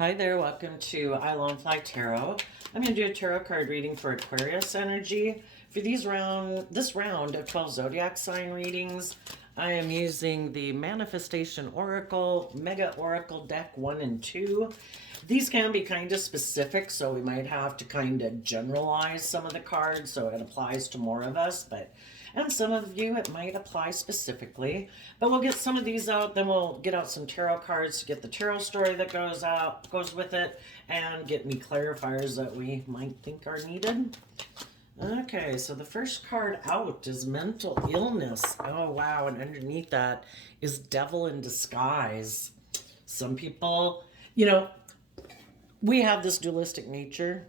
Hi there, welcome to I Long Fly Tarot. I'm going to do a tarot card reading for Aquarius energy. For this round of 12 zodiac sign readings, I am using the Manifestation Oracle, Mega Oracle deck 1 and 2. These can be kind of specific, so we might have to kind of generalize some of the cards so it applies to more of us, and some of you it might apply specifically. But we'll get some of these out, then we'll get out some tarot cards to get the tarot story that goes with it, and get any clarifiers that we might think are needed. Okay, so the first card out is mental illness. Oh, wow, and underneath that is devil in disguise. Some people, we have this dualistic nature.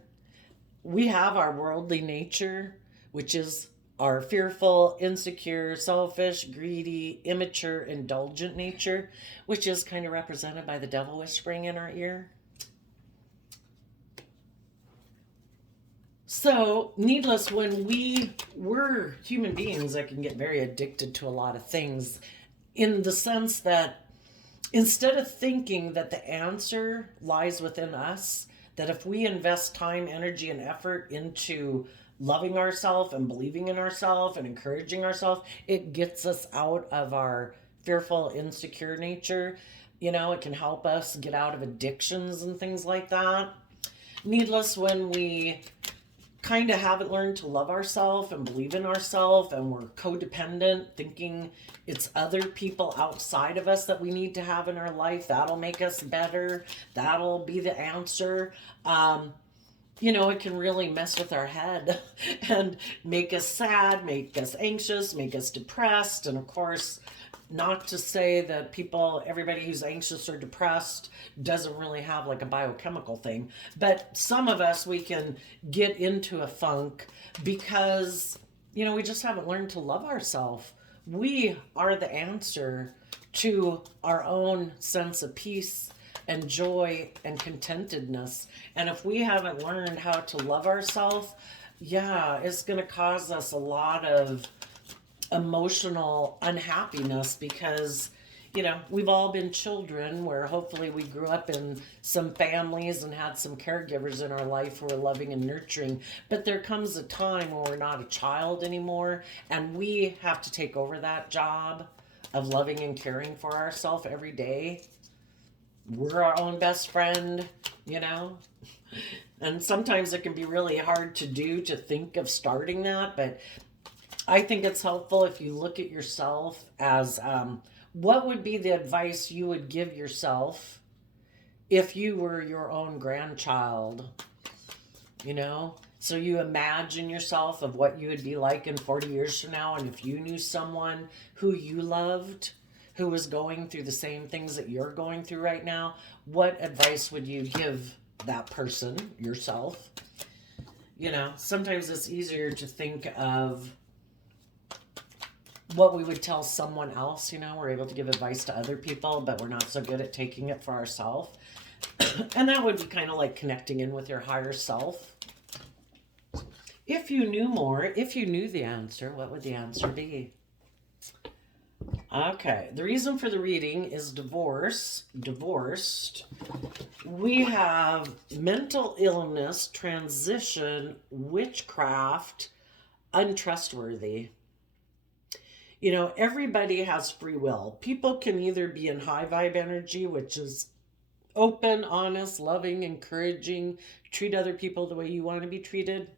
We have our worldly nature, which is our fearful, insecure, selfish, greedy, immature, indulgent nature, which is kind of represented by the devil whispering in our ear. So, needless, when we're human beings that can get very addicted to a lot of things, in the sense that instead of thinking that the answer lies within us, that if we invest time, energy, and effort into loving ourselves and believing in ourselves and encouraging ourselves, it gets us out of our fearful, insecure nature. It can help us get out of addictions and things like that. Needless, when we kind of haven't learned to love ourselves and believe in ourselves, and we're codependent, thinking it's other people outside of us that we need to have in our life, that'll make us better, that'll be the answer. It can really mess with our head and make us sad, make us anxious, make us depressed. And of course, not to say that everybody who's anxious or depressed doesn't really have like a biochemical thing, but some of us, we can get into a funk because, we just haven't learned to love ourselves. We are the answer to our own sense of peace and joy and contentedness. And if we haven't learned how to love ourselves, it's going to cause us a lot of emotional unhappiness because, we've all been children where hopefully we grew up in some families and had some caregivers in our life who are loving and nurturing. But there comes a time when we're not a child anymore, and we have to take over that job of loving and caring for ourselves every day. We're our own best friend, and sometimes it can be really hard to do, to think of starting that. But I think it's helpful if you look at yourself as what would be the advice you would give yourself if you were your own grandchild, So you imagine yourself of what you would be like in 40 years from now, and if you knew someone who you loved, who was going through the same things that you're going through right now, what advice would you give that person, yourself? Sometimes it's easier to think of what we would tell someone else. We're able to give advice to other people, but we're not so good at taking it for ourselves. And that would be kind of like connecting in with your higher self. If you knew more, if you knew the answer, what would the answer be? Okay, the reason for the reading is divorced. We have mental illness, transition, witchcraft, untrustworthy. Everybody has free will. People can either be in high vibe energy, which is open, honest, loving, encouraging, treat other people the way you want to be treated.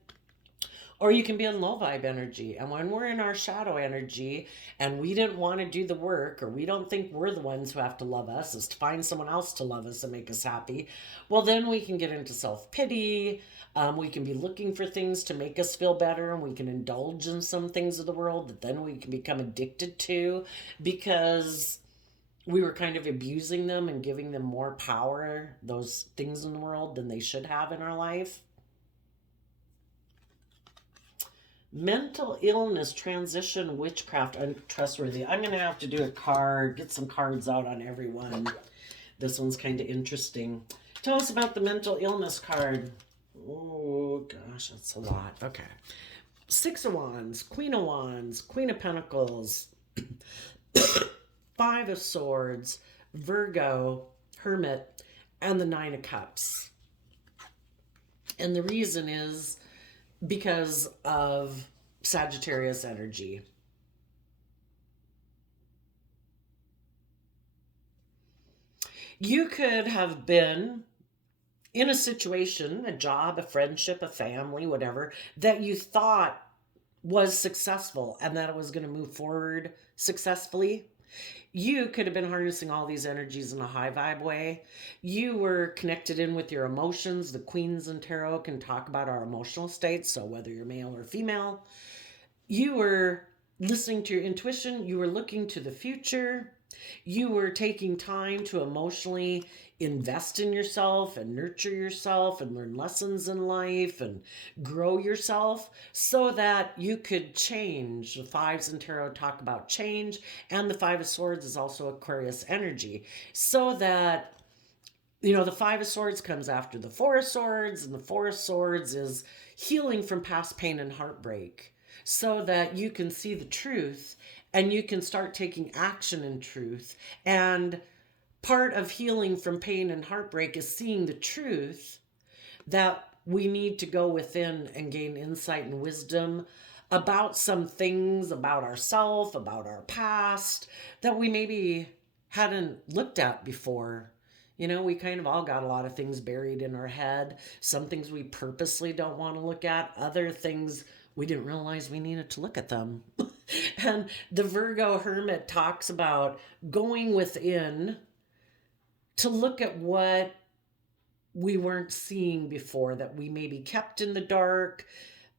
Or you can be in low vibe energy. And when we're in our shadow energy and we didn't want to do the work, or we don't think we're the ones who have to love us, is to find someone else to love us and make us happy, well, then we can get into self-pity. We can be looking for things to make us feel better, and we can indulge in some things of the world that then we can become addicted to because we were kind of abusing them and giving them more power, those things in the world, than they should have in our life. Mental illness, transition, witchcraft, untrustworthy. I'm going to have to do a card, get some cards out on everyone. This one's kind of interesting. Tell us about the mental illness card. Oh, gosh, that's a lot. Okay. 6 of Wands, Queen of Pentacles, 5 of Swords, Virgo, Hermit, and the Nine of Cups. And the reason is because of Sagittarius energy. You could have been in a situation, a job, a friendship, a family, whatever, that you thought was successful and that it was going to move forward successfully. You could have been harnessing all these energies in a high vibe way. You were connected in with your emotions. The Queens in Tarot can talk about our emotional states, so whether you're male or female. You were listening to your intuition. You were looking to the future. You were taking time to emotionally invest in yourself and nurture yourself and learn lessons in life and grow yourself so that you could change. The fives in tarot talk about change, and the Five of Swords is also Aquarius energy. So that, the Five of Swords comes after the Four of Swords, and the Four of Swords is healing from past pain and heartbreak so that you can see the truth and you can start taking action in truth. And part of healing from pain and heartbreak is seeing the truth that we need to go within and gain insight and wisdom about some things about ourselves, about our past that we maybe hadn't looked at before. We kind of all got a lot of things buried in our head. Some things we purposely don't want to look at, other things we didn't realize we needed to look at them. And the Virgo Hermit talks about going within to look at what we weren't seeing before, that we maybe kept in the dark,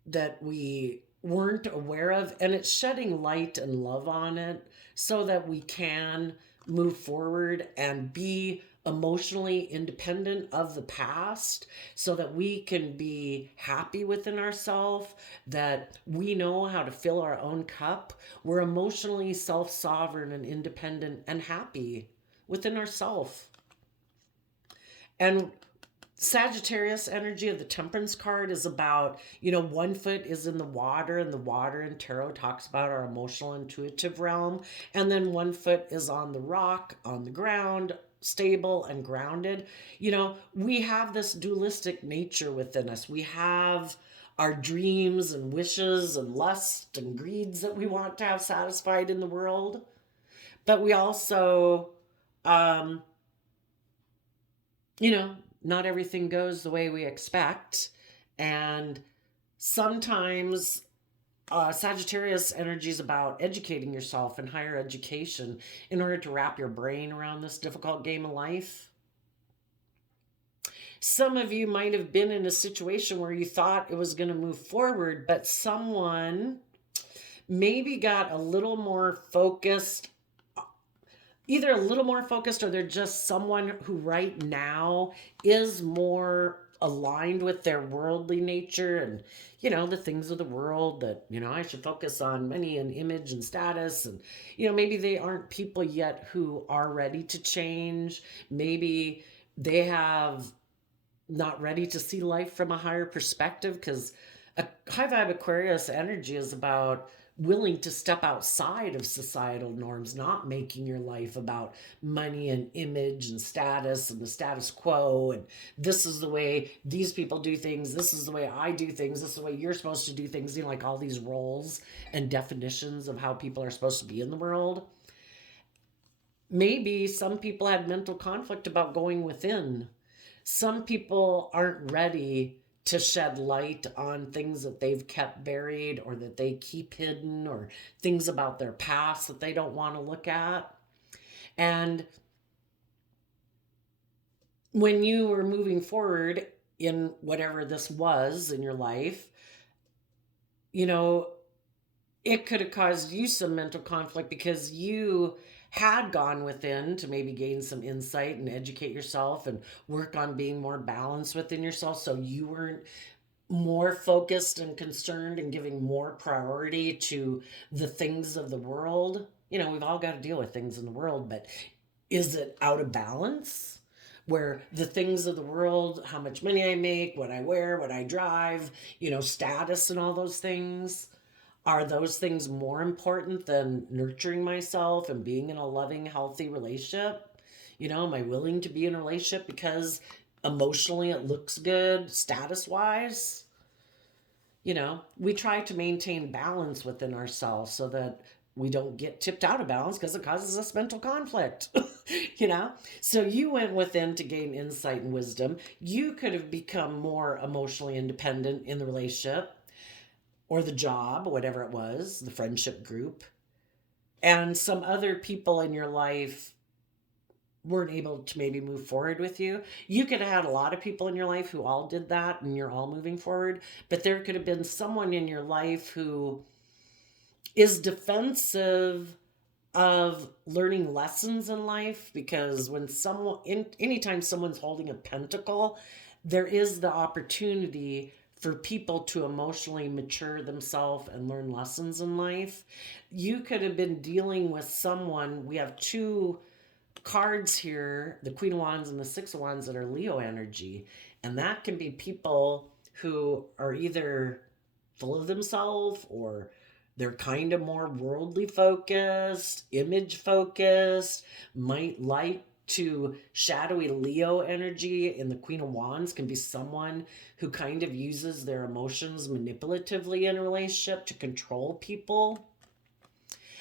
that we weren't aware of, and it's shedding light and love on it so that we can move forward and be emotionally independent of the past so that we can be happy within ourselves, that we know how to fill our own cup. We're emotionally self-sovereign and independent and happy within ourselves. And Sagittarius energy of the Temperance card is about, one foot is in the water, and the water in tarot talks about our emotional, intuitive realm. And then one foot is on the rock, on the ground, stable and grounded. We have this dualistic nature within us. We have our dreams and wishes and lust and greeds that we want to have satisfied in the world. But we also, not everything goes the way we expect. And sometimes Sagittarius energy is about educating yourself in higher education in order to wrap your brain around this difficult game of life. Some of you might have been in a situation where you thought it was going to move forward, but someone maybe got a little more focused, either a little more focused, or they're just someone who right now is more aligned with their worldly nature and, the things of the world that, I should focus on money and image and status. And, maybe they aren't people yet who are ready to change. Maybe they have not ready to see life from a higher perspective, because a high vibe Aquarius energy is about willing to step outside of societal norms, not making your life about money and image and status and the status quo. And this is the way these people do things. This is the way I do things. This is the way you're supposed to do things. Like all these roles and definitions of how people are supposed to be in the world. Maybe some people had mental conflict about going within. Some people aren't ready to shed light on things that they've kept buried or that they keep hidden, or things about their past that they don't want to look at. And when you were moving forward in whatever this was in your life, it could have caused you some mental conflict because you had gone within to maybe gain some insight and educate yourself and work on being more balanced within yourself, so you weren't more focused and concerned and giving more priority to the things of the world. We've all got to deal with things in the world, but is it out of balance where the things of the world, how much money I make, what I wear, what I drive, status and all those things, are those things more important than nurturing myself and being in a loving, healthy relationship? Am I willing to be in a relationship because emotionally it looks good, status wise? We try to maintain balance within ourselves so that we don't get tipped out of balance because it causes us mental conflict. you know? So you went within to gain insight and wisdom. You could have become more emotionally independent in the relationship or the job, whatever it was, the friendship group. And some other people in your life weren't able to maybe move forward with you. You could have had a lot of people in your life who all did that and you're all moving forward, but there could have been someone in your life who is defensive of learning lessons in life, because anytime someone's holding a pentacle, there is the opportunity for people to emotionally mature themselves and learn lessons in life. You could have been dealing with someone. We have two cards here, the Queen of Wands and the Six of Wands, that are Leo energy. And that can be people who are either full of themselves or they're kind of more worldly focused, image focused, might like to shadowy Leo energy in the Queen of Wands can be someone who kind of uses their emotions manipulatively in a relationship to control people.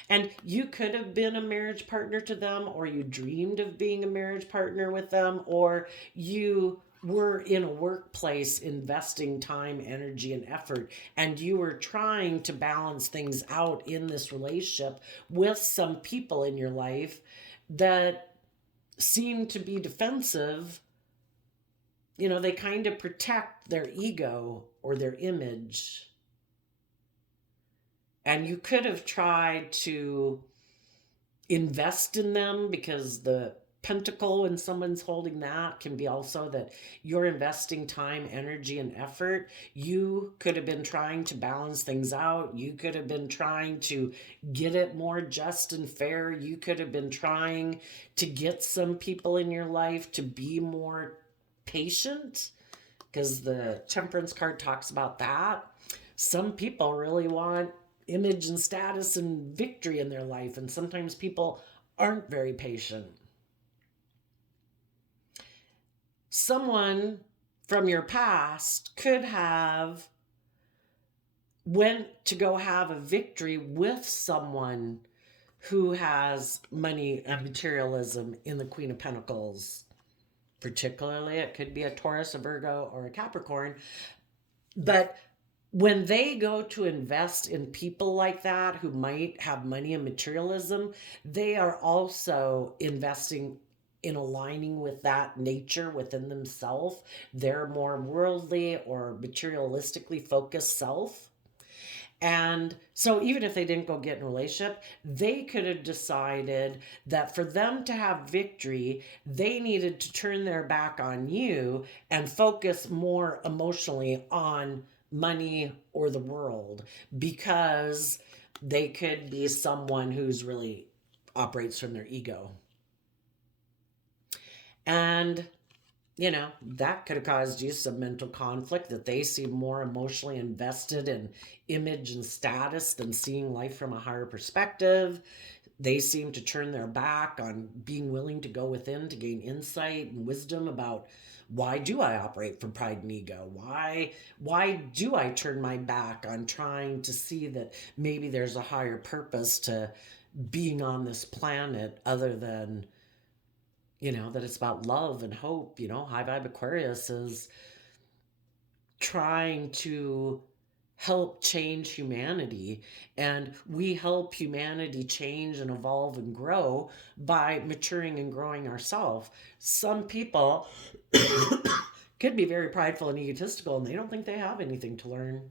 And you could have been a marriage partner to them, or you dreamed of being a marriage partner with them, or you were in a workplace investing time, energy, and effort, and you were trying to balance things out in this relationship with some people in your life that seem to be defensive. They kind of protect their ego or their image. And you could have tried to invest in them, because the pentacle, when someone's holding that, can be also that you're investing time, energy, and effort. You could have been trying to balance things out. You could have been trying to get it more just and fair. You could have been trying to get some people in your life to be more patient, because the Temperance card talks about that. Some people really want image and status and victory in their life, and sometimes people aren't very patient. Someone from your past could have went to go have a victory with someone who has money and materialism in the Queen of Pentacles. Particularly, it could be a Taurus, a Virgo, or a Capricorn. But when they go to invest in people like that who might have money and materialism, they are also investing in aligning with that nature within themselves, their more worldly or materialistically focused self. And so even if they didn't go get in a relationship, they could have decided that for them to have victory, they needed to turn their back on you and focus more emotionally on money or the world, because they could be someone who's really operates from their ego. And that could have caused you some mental conflict, that they seem more emotionally invested in image and status than seeing life from a higher perspective. They seem to turn their back on being willing to go within to gain insight and wisdom about, why do I operate from pride and ego? Why do I turn my back on trying to see that maybe there's a higher purpose to being on this planet other than, that it's about love and hope. High Vibe Aquarius is trying to help change humanity, and we help humanity change and evolve and grow by maturing and growing ourselves. Some people could be very prideful and egotistical, and they don't think they have anything to learn.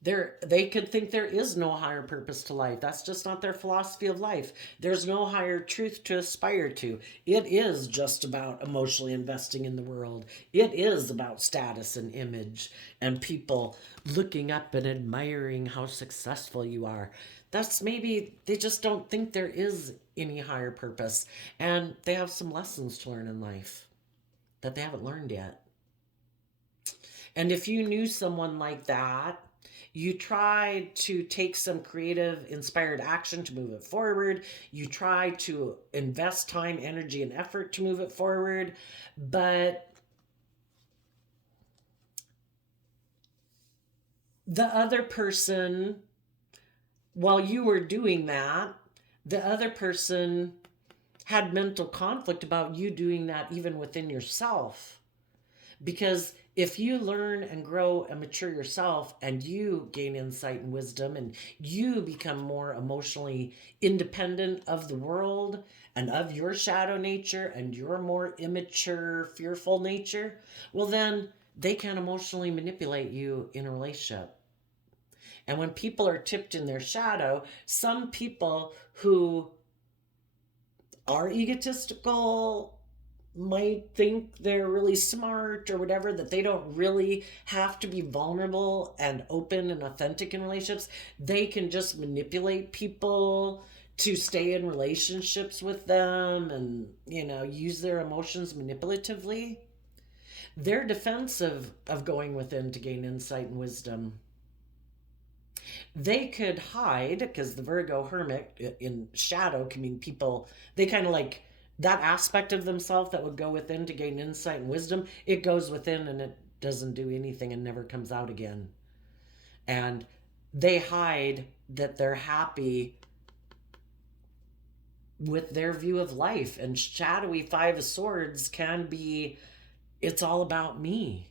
They could think there is no higher purpose to life. That's just not their philosophy of life. There's no higher truth to aspire to. It is just about emotionally investing in the world. It is about status and image and people looking up and admiring how successful you are. That's maybe they just don't think there is any higher purpose, and they have some lessons to learn in life that they haven't learned yet. And if you knew someone like that, You try to take some creative, inspired action to move it forward. You try to invest time, energy, and effort to move it forward. But the other person, while you were doing that, the other person had mental conflict about you doing that even within yourself. Because if you learn and grow and mature yourself and you gain insight and wisdom and you become more emotionally independent of the world and of your shadow nature and your more immature, fearful nature, well, then they can emotionally manipulate you in a relationship. And when people are tipped in their shadow, some people who are egotistical might think they're really smart or whatever, that they don't really have to be vulnerable and open and authentic in relationships. They can just manipulate people to stay in relationships with them and, use their emotions manipulatively. They're defensive of going within to gain insight and wisdom. They could hide, because the Virgo hermit in shadow can mean people, they kind of like that aspect of themselves that would go within to gain insight and wisdom. It goes within and it doesn't do anything and never comes out again. And they hide that they're happy with their view of life. And shadowy Five of Swords can be, it's all about me.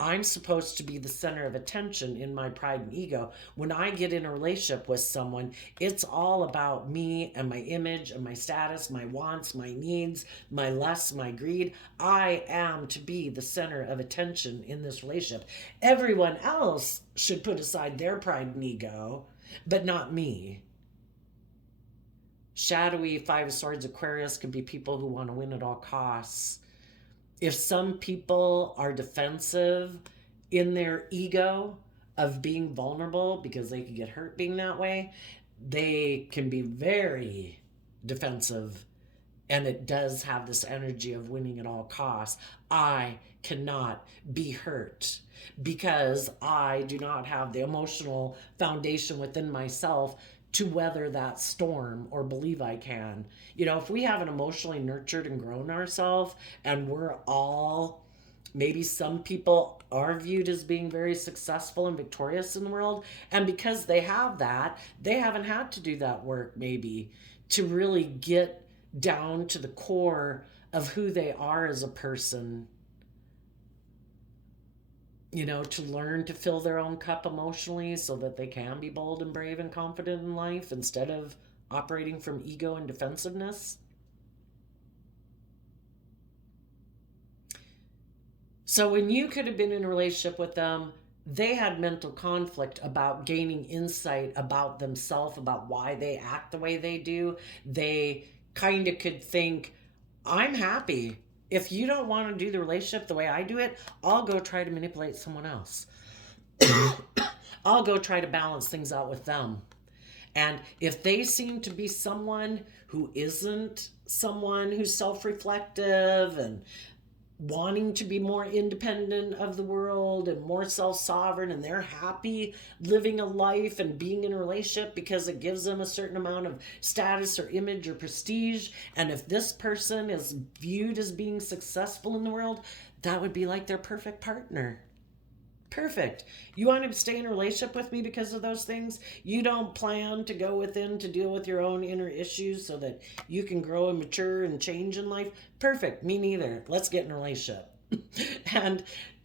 I'm supposed to be the center of attention in my pride and ego. When I get in a relationship with someone, it's all about me and my image and my status, my wants, my needs, my lusts, my greed. I am to be the center of attention in this relationship. Everyone else should put aside their pride and ego, but not me. Shadowy Five of Swords Aquarius can be people who want to win at all costs. If some people are defensive in their ego of being vulnerable because they could get hurt being that way, they can be very defensive. And it does have this energy of winning at all costs. I cannot be hurt because I do not have the emotional foundation within myself to weather that storm or believe I can. If we haven't emotionally nurtured and grown ourselves and we're all, maybe some people are viewed as being very successful and victorious in the world, and because they have that, they haven't had to do that work maybe to really get down to the core of who they are as a person. To learn to fill their own cup emotionally so that they can be bold and brave and confident in life instead of operating from ego and defensiveness. So when you could have been in a relationship with them, they had mental conflict about gaining insight about themselves, about why they act the way they do. They kind of could think, I'm happy. If you don't want to do the relationship the way I do it, I'll go try to manipulate someone else. I'll go try to balance things out with them. And if they seem to be someone who isn't someone who's self-reflective and wanting to be more independent of the world and more self-sovereign, and they're happy living a life and being in a relationship because it gives them a certain amount of status or image or prestige, and if this person is viewed as being successful in the world, that would be like their perfect partner. Perfect. You want to stay in a relationship with me because of those things? You don't plan to go within to deal with your own inner issues so that you can grow and mature and change in life? Perfect. Me neither. Let's get in a relationship. And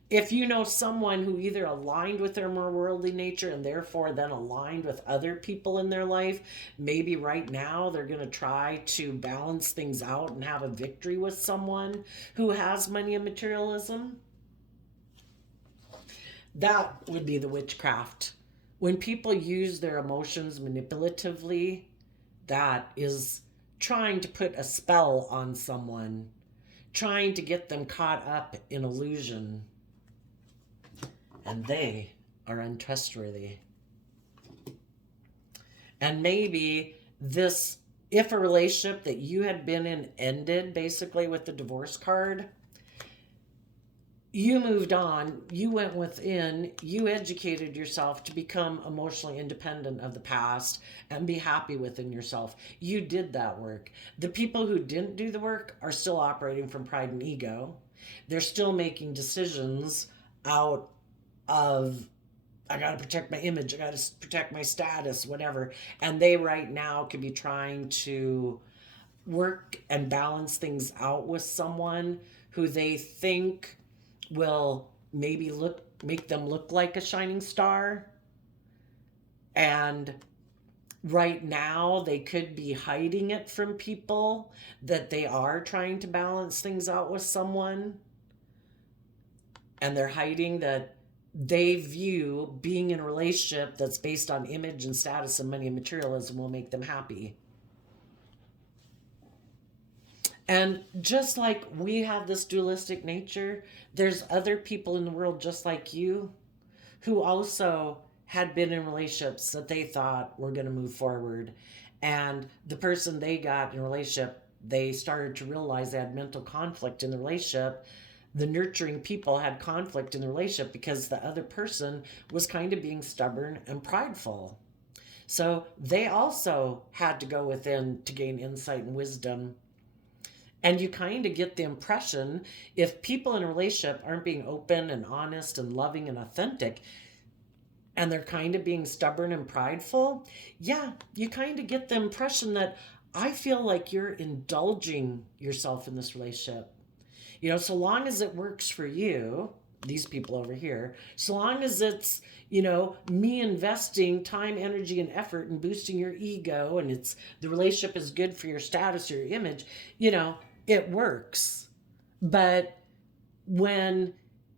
if you know someone who either aligned with their more worldly nature and therefore then aligned with other people in their life, maybe right now they're going to try to balance things out and have a victory with someone who has money and materialism. That would be the witchcraft. When people use their emotions manipulatively, that is trying to put a spell on someone, trying to get them caught up in illusion. And they are untrustworthy. And maybe this, if a relationship that you had been in ended basically with the divorce card, you moved on, you went within, you educated yourself to become emotionally independent of the past and be happy within yourself. You did that work. The people who didn't do the work are still operating from pride and ego. They're still making decisions out of, I got to protect my image, I got to protect my status, whatever. And they right now could be trying to work and balance things out with someone who they think will maybe make them look like a shining star. And right now they could be hiding it from people that they are trying to balance things out with someone, and they're hiding that they view being in a relationship that's based on image and status and money and materialism will make them happy. And just like we have this dualistic nature, there's other people in the world just like you who also had been in relationships that they thought were going to move forward. And the person they got in a relationship, they started to realize they had mental conflict in the relationship. The nurturing people had conflict in the relationship because the other person was kind of being stubborn and prideful. So they also had to go within to gain insight and wisdom. And you kind of get the impression if people in a relationship aren't being open and honest and loving and authentic, and they're kind of being stubborn and prideful, yeah, you kind of get the impression that I feel like you're indulging yourself in this relationship. You know, so long as it works for you, these people over here, so long as it's, you know, me investing time, energy, and effort and boosting your ego, and it's the relationship is good for your status or your image, you know, it works. But when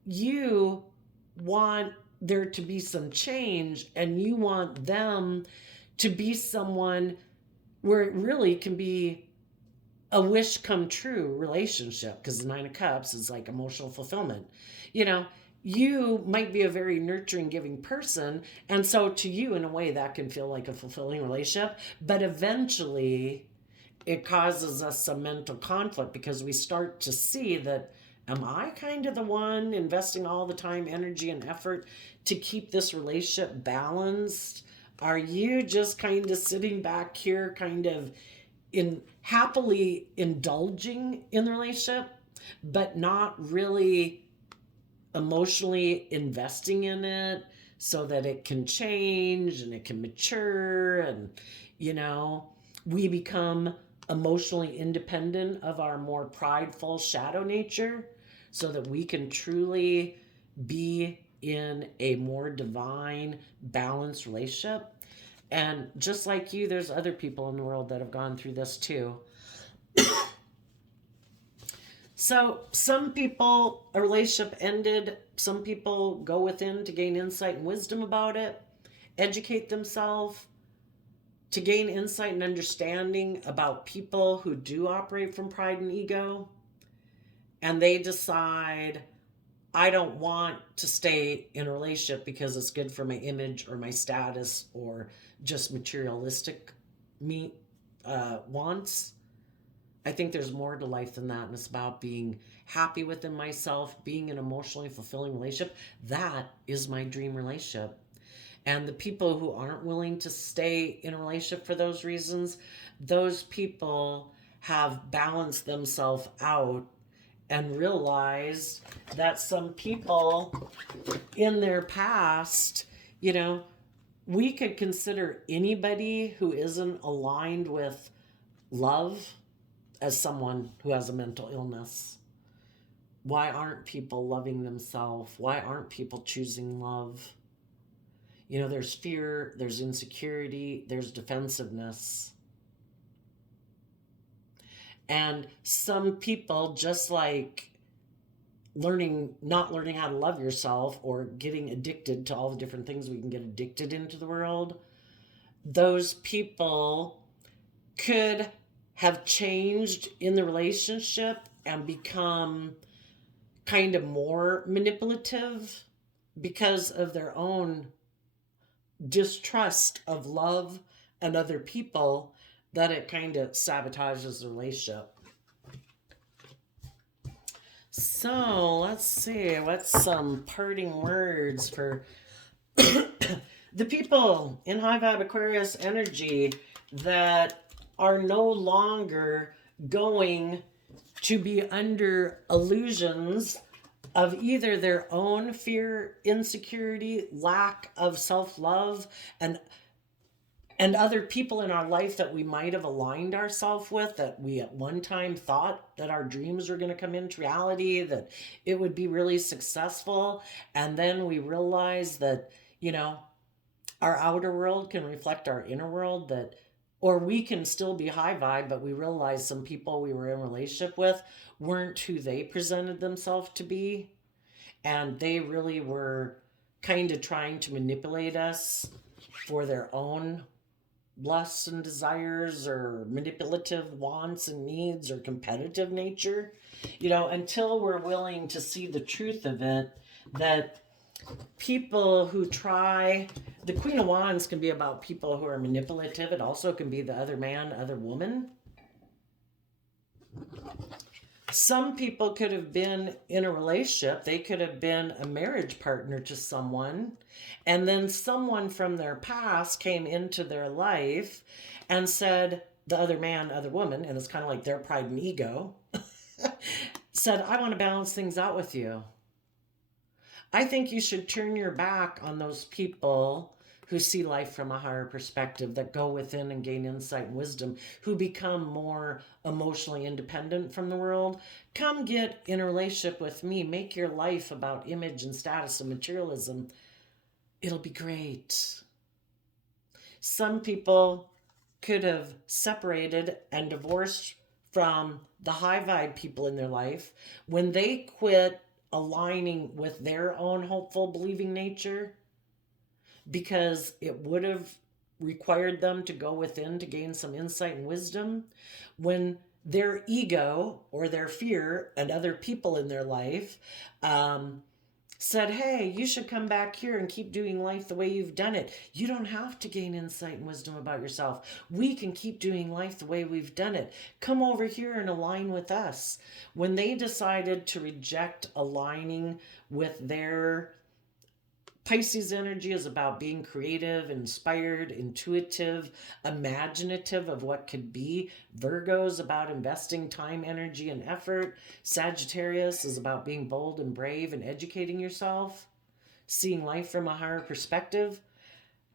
you want there to be some change and you want them to be someone where it really can be a wish come true relationship, because the Nine of Cups is like emotional fulfillment. You know, you might be a very nurturing, giving person, and so to you, in a way, that can feel like a fulfilling relationship. But eventually, it causes us some mental conflict because we start to see that, am I kind of the one investing all the time, energy, and effort to keep this relationship balanced? Are you just kind of sitting back here, kind of in happily indulging in the relationship, but not really emotionally investing in it so that it can change and it can mature, and you know, we become emotionally independent of our more prideful shadow nature so that we can truly be in a more divine, balanced relationship. And just like you, there's other people in the world that have gone through this too. So some people, a relationship ended. Some people go within to gain insight and wisdom about it, educate themselves, to gain insight and understanding about people who do operate from pride and ego. And they decide, I don't want to stay in a relationship because it's good for my image or my status or just materialistic wants. I think there's more to life than that, and it's about being happy within myself, being in an emotionally fulfilling relationship. That is my dream relationship. And the people who aren't willing to stay in a relationship for those reasons, those people have balanced themselves out and realized that some people in their past, you know, we could consider anybody who isn't aligned with love as someone who has a mental illness. Why aren't people loving themselves? Why aren't people choosing love? You know, there's fear, there's insecurity, there's defensiveness. And some people, just like not learning how to love yourself or getting addicted to all the different things we can get addicted into the world, those people could have changed in the relationship and become kind of more manipulative because of their own distrust of love and other people, that it kind of sabotages the relationship. So let's see, what's some parting words for the people in high vibe Aquarius energy that are no longer going to be under illusions of either their own fear, insecurity, lack of self-love, and other people in our life that we might have aligned ourselves with, that we at one time thought that our dreams were going to come into reality, that it would be really successful. And then we realize that, you know, our outer world can reflect our inner world, that, or we can still be high vibe, but we realize some people we were in relationship with weren't who they presented themselves to be. And they really were kind of trying to manipulate us for their own lusts and desires, or manipulative wants and needs, or competitive nature. You know, until we're willing to see the truth of it, that people who try, the Queen of Wands can be about people who are manipulative. It also can be the other man, other woman. Some people could have been in a relationship, they could have been a marriage partner to someone, and then someone from their past came into their life and said, the other man, other woman, and it's kind of like their pride and ego, said, I want to balance things out with you. I think you should turn your back on those people who see life from a higher perspective, that go within and gain insight and wisdom, who become more emotionally independent from the world. Come get in a relationship with me. Make your life about image and status and materialism. It'll be great. Some people could have separated and divorced from the high vibe people in their life when they quit aligning with their own hopeful, believing nature, because it would have required them to go within to gain some insight and wisdom, when their ego or their fear and other people in their life said, hey, you should come back here and keep doing life the way you've done it. You don't have to gain insight and wisdom about yourself. We can keep doing life the way we've done it. Come over here and align with us. When they decided to reject aligning with their Pisces energy, is about being creative, inspired, intuitive, imaginative of what could be. Virgo is about investing time, energy, and effort. Sagittarius is about being bold and brave and educating yourself, seeing life from a higher perspective.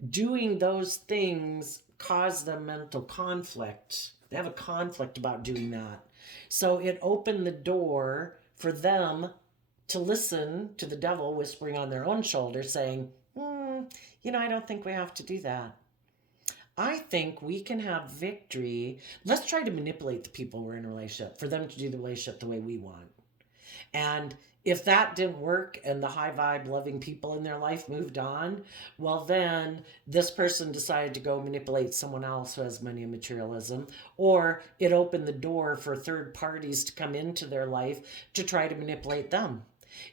Doing those things cause them mental conflict. They have a conflict about doing that. So it opened the door for them to listen to the devil whispering on their own shoulder saying, I don't think we have to do that. I think we can have victory. Let's try to manipulate the people we're in a relationship for them to do the relationship the way we want. And if that didn't work and the high vibe loving people in their life moved on, well, then this person decided to go manipulate someone else who has money and materialism, or it opened the door for third parties to come into their life to try to manipulate them.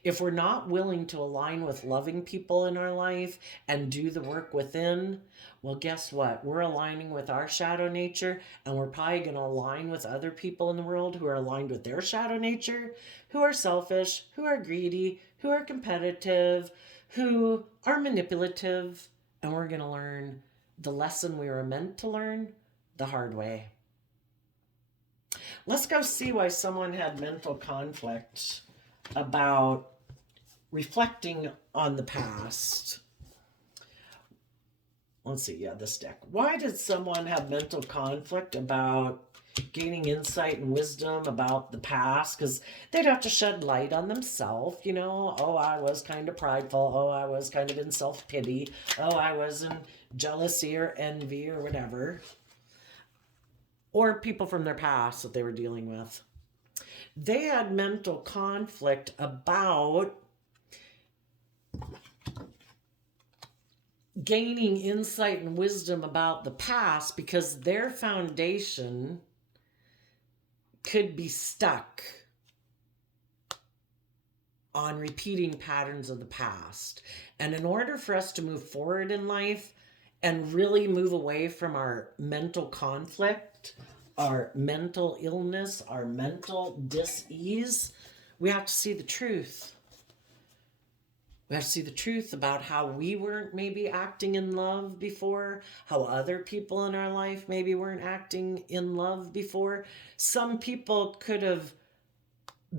If we're not willing to align with loving people in our life and do the work within, well, guess what? We're aligning with our shadow nature, and we're probably going to align with other people in the world who are aligned with their shadow nature, who are selfish, who are greedy, who are competitive, who are manipulative, and we're going to learn the lesson we were meant to learn the hard way. Let's go see why someone had mental conflict about reflecting on the past. Let's see, this deck. Why did someone have mental conflict about gaining insight and wisdom about the past? Because they'd have to shed light on themselves, Oh, I was kind of prideful. Oh, I was kind of in self-pity. Oh, I was in jealousy or envy or whatever. Or people from their past that they were dealing with. They had mental conflict about gaining insight and wisdom about the past, because their foundation could be stuck on repeating patterns of the past. And in order for us to move forward in life and really move away from our mental conflict, our mental illness, our mental dis-ease, We have to see the truth. We have to see the truth about how we weren't maybe acting in love before, how other people in our life maybe weren't acting in love before. Some people could have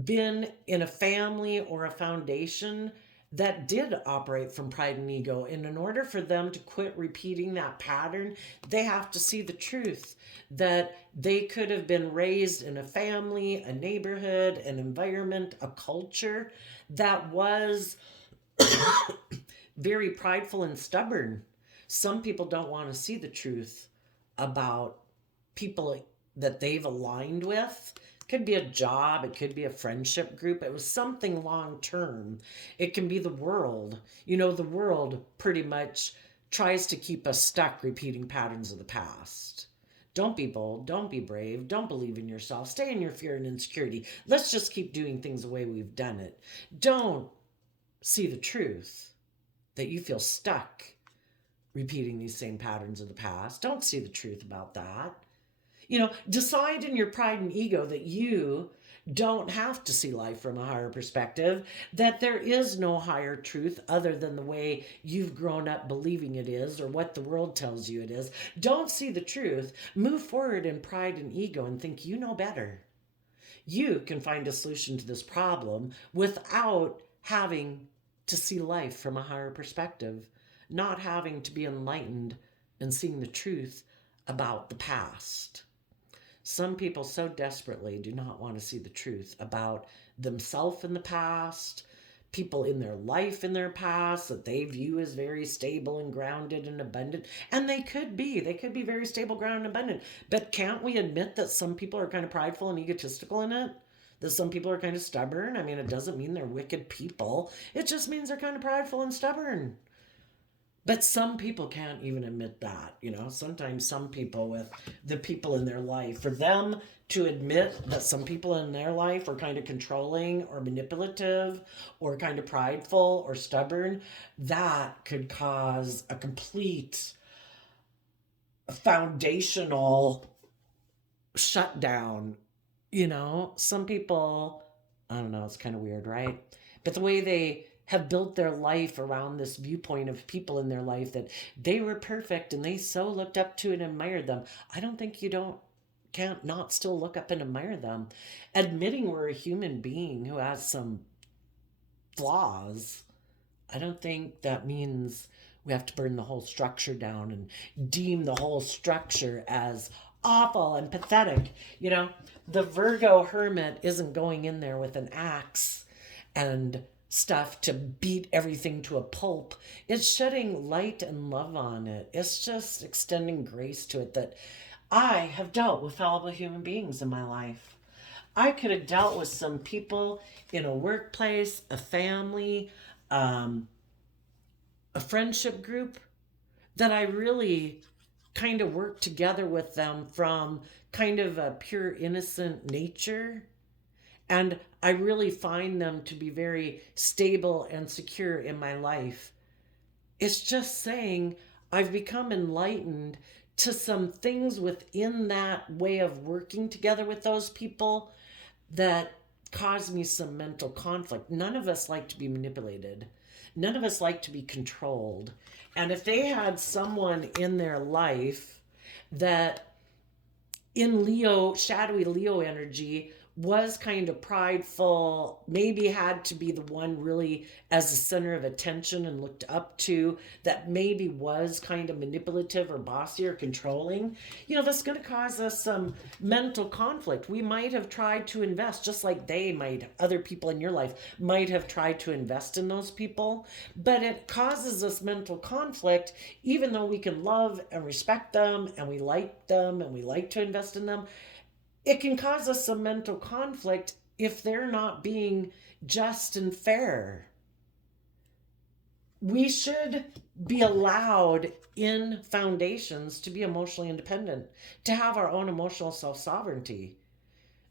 been in a family or a foundation that did operate from pride and ego. And in order for them to quit repeating that pattern, they have to see the truth that they could have been raised in a family, a neighborhood, an environment, a culture that was very prideful and stubborn. Some people don't want to see the truth about people that they've aligned with. It could be a job, it could be a friendship group, it was something long term. It can be the world. You know, the world pretty much tries to keep us stuck repeating patterns of the past. Don't be bold, don't be brave, don't believe in yourself, stay in your fear and insecurity. Let's just keep doing things the way we've done it. Don't see the truth that you feel stuck repeating these same patterns of the past. Don't see the truth about that. You know, decide in your pride and ego that you don't have to see life from a higher perspective, that there is no higher truth other than the way you've grown up believing it is or what the world tells you it is. Don't see the truth. Move forward in pride and ego and think you know better. You can find a solution to this problem without having to see life from a higher perspective, not having to be enlightened and seeing the truth about the past. Some people so desperately do not want to see the truth about themselves in the past, people in their life in their past that they view as very stable and grounded and abundant. And they could be very stable, grounded, and abundant. But can't we admit that some people are kind of prideful and egotistical in it? That some people are kind of stubborn? I mean, it doesn't mean they're wicked people. It just means they're kind of prideful and stubborn. But some people can't even admit that, you know. Sometimes some people with the people in their life, for them to admit that some people in their life are kind of controlling or manipulative or kind of prideful or stubborn, that could cause a complete foundational shutdown. You know, some people, I don't know, it's kind of weird, right? But the way they have built their life around this viewpoint of people in their life that they were perfect and they so looked up to and admired them. I don't think can't not still look up and admire them. Admitting we're a human being who has some flaws, I don't think that means we have to burn the whole structure down and deem the whole structure as awful and pathetic. You know, the Virgo hermit isn't going in there with an axe and stuff to beat everything to a pulp. It's shedding light and love on it. It's just extending grace to it, that I have dealt with fallible human beings in my life. I could have dealt with some people in a workplace, a family, a friendship group, that I really kind of worked together with them from kind of a pure innocent nature. And I really find them to be very stable and secure in my life. It's just saying I've become enlightened to some things within that way of working together with those people that cause me some mental conflict. None of us like to be manipulated. None of us like to be controlled. And if they had someone in their life that in Leo, shadowy Leo energy, was kind of prideful, maybe had to be the one really as the center of attention and looked up to, that maybe was kind of manipulative or bossy or controlling, you know, that's going to cause us some mental conflict. We might have tried to invest, just like other people in your life might have tried to invest in those people, but it causes us mental conflict, even though we can love and respect them and we like them and we like to invest in them. It can cause us some mental conflict if they're not being just and fair. We should be allowed in foundations to be emotionally independent, to have our own emotional self-sovereignty.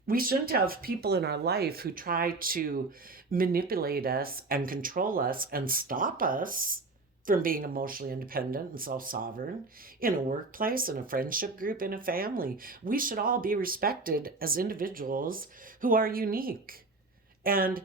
We shouldn't have people in our life who try to manipulate us and control us and stop us from being emotionally independent and self-sovereign in a workplace, in a friendship group, in a family. We should all be respected as individuals who are unique And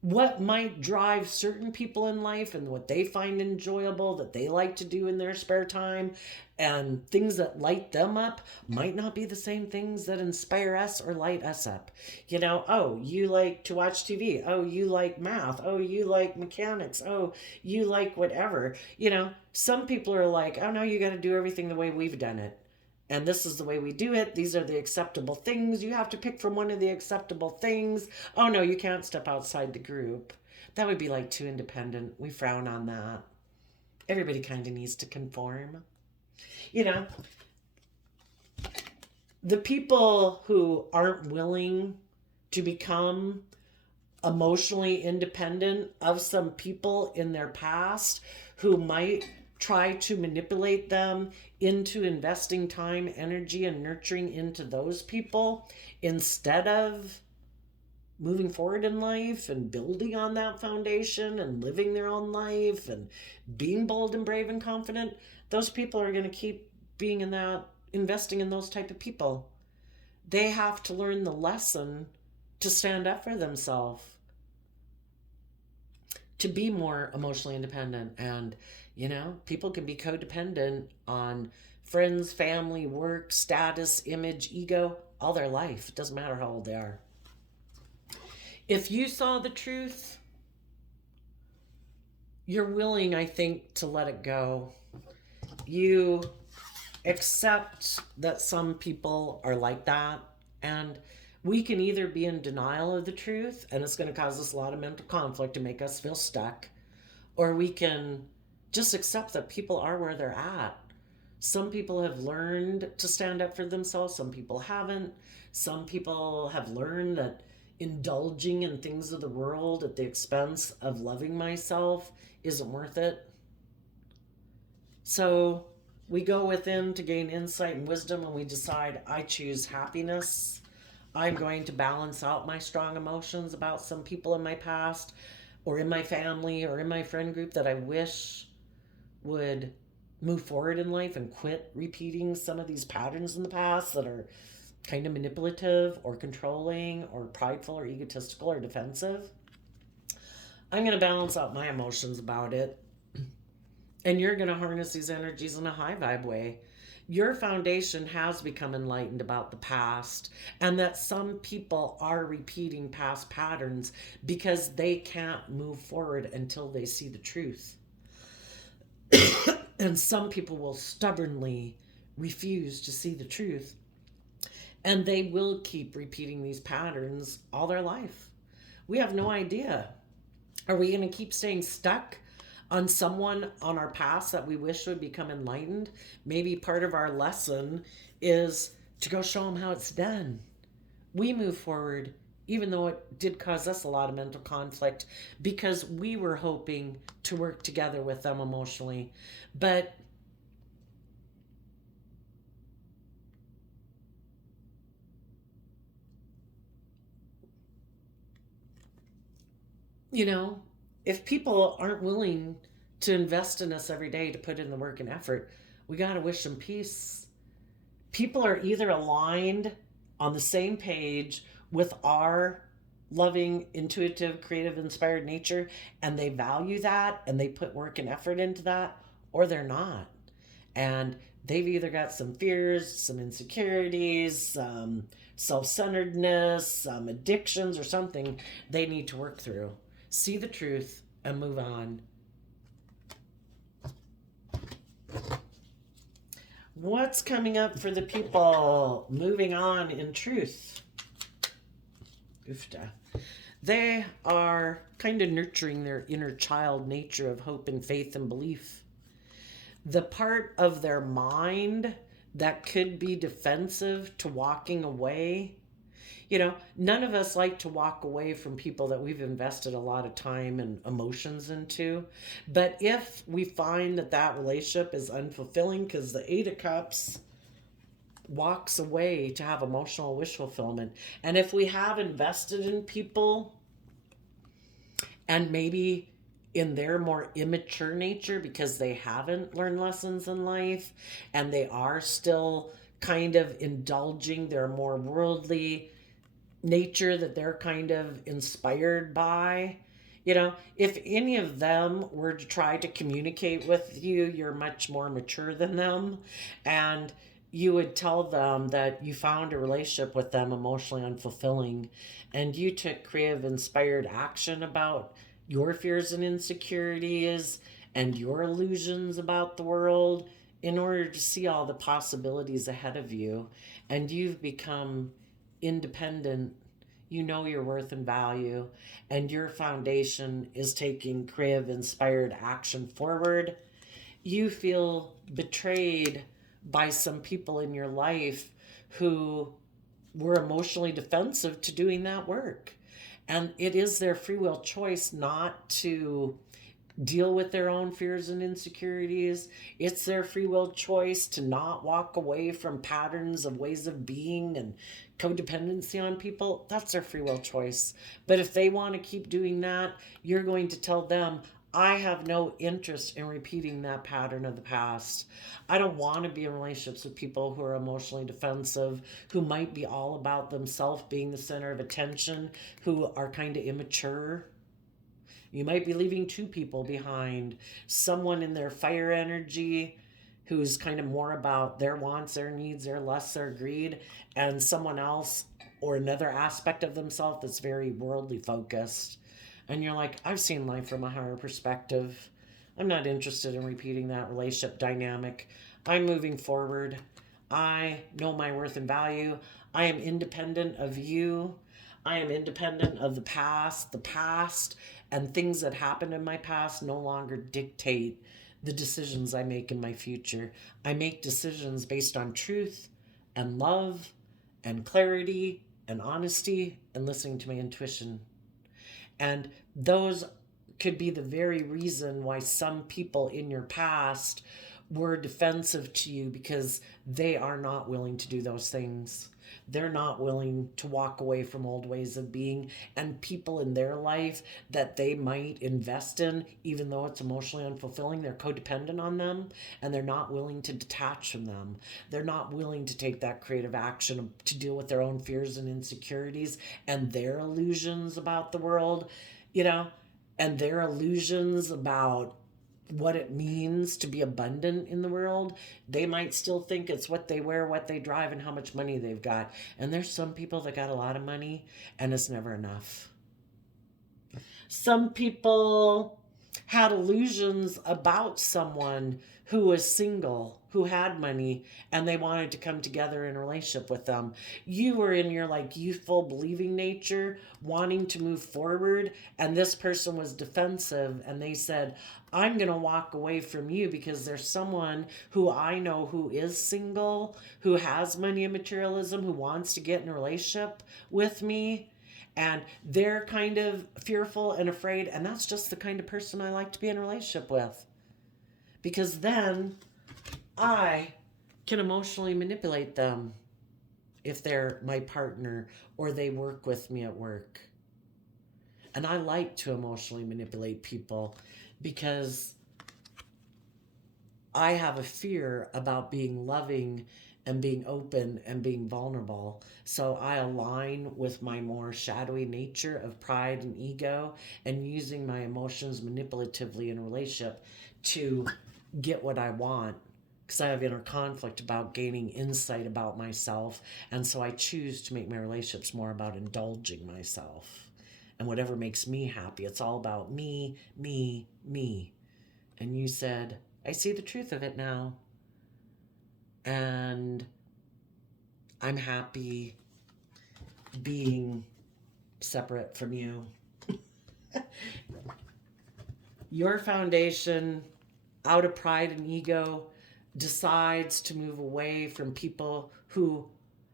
what might drive certain people in life and what they find enjoyable that they like to do in their spare time and things that light them up might not be the same things that inspire us or light us up. You know, oh, you like to watch TV. Oh, you like math. Oh, you like mechanics. Oh, you like whatever. You know, some people are like, oh no, you got to do everything the way we've done it. And this is the way we do it. These are the acceptable things. You have to pick from one of the acceptable things. Oh no, you can't step outside the group. That would be like too independent. We frown on that. Everybody kind of needs to conform. You know, the people who aren't willing to become emotionally independent of some people in their past who might try to manipulate them into investing time, energy, and nurturing into those people instead of moving forward in life and building on that foundation and living their own life and being bold and brave and confident, those people are going to keep being in that, investing in those type of people. They have to learn the lesson to stand up for themselves, to be more emotionally independent. And you know, people can be codependent on friends, family, work, status, image, ego all their life. It doesn't matter how old they are. If you saw the truth, you're willing, I think, to let it go. You accept that some people are like that, and we can either be in denial of the truth, and it's going to cause us a lot of mental conflict to make us feel stuck, or we can just accept that people are where they're at. Some people have learned to stand up for themselves. Some people haven't. Some people have learned that indulging in things of the world at the expense of loving myself isn't worth it. So we go within to gain insight and wisdom, and we decide, I choose happiness. I'm going to balance out my strong emotions about some people in my past or in my family or in my friend group that I wish would move forward in life and quit repeating some of these patterns in the past that are kind of manipulative or controlling or prideful or egotistical or defensive. I'm going to balance out my emotions about it. And you're going to harness these energies in a high vibe way. Your foundation has become enlightened about the past, and that some people are repeating past patterns because they can't move forward until they see the truth. And some people will stubbornly refuse to see the truth. And they will keep repeating these patterns all their life. We have no idea. Are we going to keep staying stuck on someone on our past that we wish would become enlightened? Maybe part of our lesson is to go show them how it's done. We move forward, even though it did cause us a lot of mental conflict, because we were hoping to work together with them emotionally. But you know, if people aren't willing to invest in us every day, to put in the work and effort, we got to wish them peace. People are either aligned on the same page with our loving, intuitive, creative, inspired nature, and they value that and they put work and effort into that, or they're not. And they've either got some fears, some insecurities, some self-centeredness, some addictions, or something they need to work through. See the truth and move on. What's coming up for the people moving on in truth? Oofta. They are kind of nurturing their inner child nature of hope and faith and belief. The part of their mind that could be defensive to walking away. You know, none of us like to walk away from people that we've invested a lot of time and emotions into. But if we find that that relationship is unfulfilling, because the Eight of Cups walks away to have emotional wish fulfillment. And if we have invested in people and maybe in their more immature nature because they haven't learned lessons in life and they are still kind of indulging their more worldly nature that they're kind of inspired by. You know, if any of them were to try to communicate with you, you're much more mature than them. And you would tell them that you found a relationship with them emotionally unfulfilling and you took creative, inspired action about your fears and insecurities and your illusions about the world in order to see all the possibilities ahead of you. And you've become independent, you know your worth and value, and your foundation is taking creative, inspired action forward. You feel betrayed by some people in your life who were emotionally defensive to doing that work. And it is their free will choice not to deal with their own fears and insecurities. It's their free will choice to not walk away from patterns of ways of being and codependency on people. That's their free will choice. But if they want to keep doing that, you're going to tell them, I have no interest in repeating that pattern of the past. I don't want to be in relationships with people who are emotionally defensive, who might be all about themselves being the center of attention, who are kind of immature. You might be leaving two people behind, someone in their fire energy who's kind of more about their wants, their needs, their lusts, their greed, and someone else or another aspect of themselves that's very worldly focused. And you're like, I've seen life from a higher perspective. I'm not interested in repeating that relationship dynamic. I'm moving forward. I know my worth and value. I am independent of you. I am independent of the past. The past and things that happened in my past no longer dictate the decisions I make in my future. I make decisions based on truth and love and clarity and honesty and listening to my intuition. And those could be the very reason why some people in your past were defensive to you, because they are not willing to do those things. They're not willing to walk away from old ways of being, and people in their life that they might invest in, even though it's emotionally unfulfilling, they're codependent on them and they're not willing to detach from them. They're not willing to take that creative action to deal with their own fears and insecurities and their illusions about the world, you know, and their illusions about what it means to be abundant in the world. They might still think it's what they wear, what they drive, and how much money they've got. And there's some people that got a lot of money and it's never enough. Some people had illusions about someone who was single, who had money, and they wanted to come together in a relationship with them. You were in your like youthful believing nature, wanting to move forward, and this person was defensive and they said, I'm going to walk away from you because there's someone who I know who is single, who has money and materialism, who wants to get in a relationship with me. And they're kind of fearful and afraid. And that's just the kind of person I like to be in a relationship with. Because then I can emotionally manipulate them if they're my partner or they work with me at work. And I like to emotionally manipulate people because I have a fear about being loving and being open and being vulnerable. So I align with my more shadowy nature of pride and ego and using my emotions manipulatively in a relationship to get what I want. Because I have inner conflict about gaining insight about myself. And so I choose to make my relationships more about indulging myself. And whatever makes me happy, it's all about me, me, me. And you said, I see the truth of it now. And I'm happy being separate from you. Your foundation, out of pride and ego, decides to move away from people who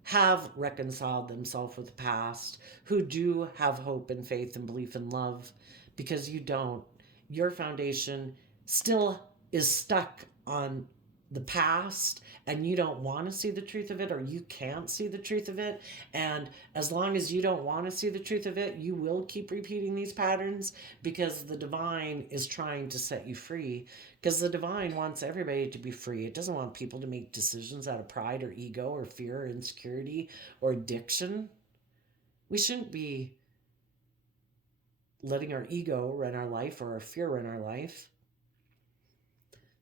have reconciled themselves with the past, who do have hope and faith and belief and love, because you don't. Your foundation still is stuck on the past and you don't want to see the truth of it, or you can't see the truth of it. And as long as you don't want to see the truth of it, you will keep repeating these patterns because the divine is trying to set you free, because the divine wants everybody to be free. It doesn't want people to make decisions out of pride or ego or fear or insecurity or addiction. We shouldn't be letting our ego run our life or our fear run our life.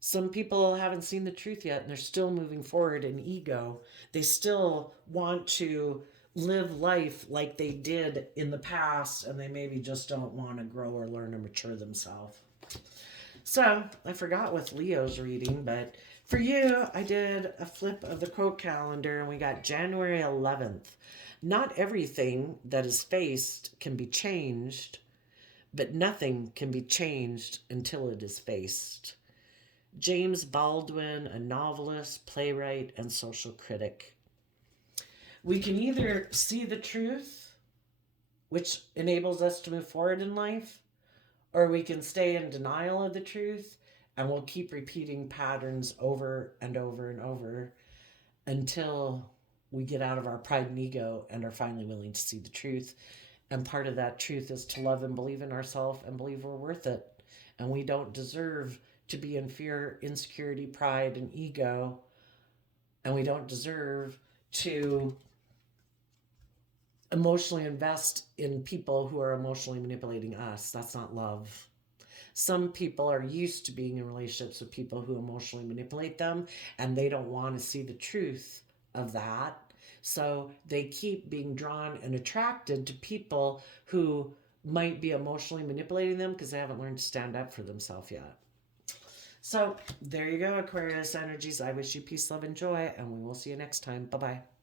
Some people haven't seen the truth yet and they're still moving forward in ego. They still want to live life like they did in the past, and they maybe just don't want to grow or learn or mature themselves. So I forgot with Leo's reading, but for you, I did a flip of the quote calendar and we got January 11th. Not everything that is faced can be changed, but nothing can be changed until it is faced. James Baldwin, a novelist, playwright, and social critic. We can either see the truth, which enables us to move forward in life, or we can stay in denial of the truth and we'll keep repeating patterns over and over and over until we get out of our pride and ego and are finally willing to see the truth. And part of that truth is to love and believe in ourselves and believe we're worth it. And we don't deserve to be in fear, insecurity, pride, and ego. And we don't deserve to emotionally invest in people who are emotionally manipulating us. That's not love. Some people are used to being in relationships with people who emotionally manipulate them, and they don't want to see the truth of that. So they keep being drawn and attracted to people who might be emotionally manipulating them because they haven't learned to stand up for themselves yet. So there you go, Aquarius energies. I wish you peace, love, and joy, and we will see you next time. Bye-bye.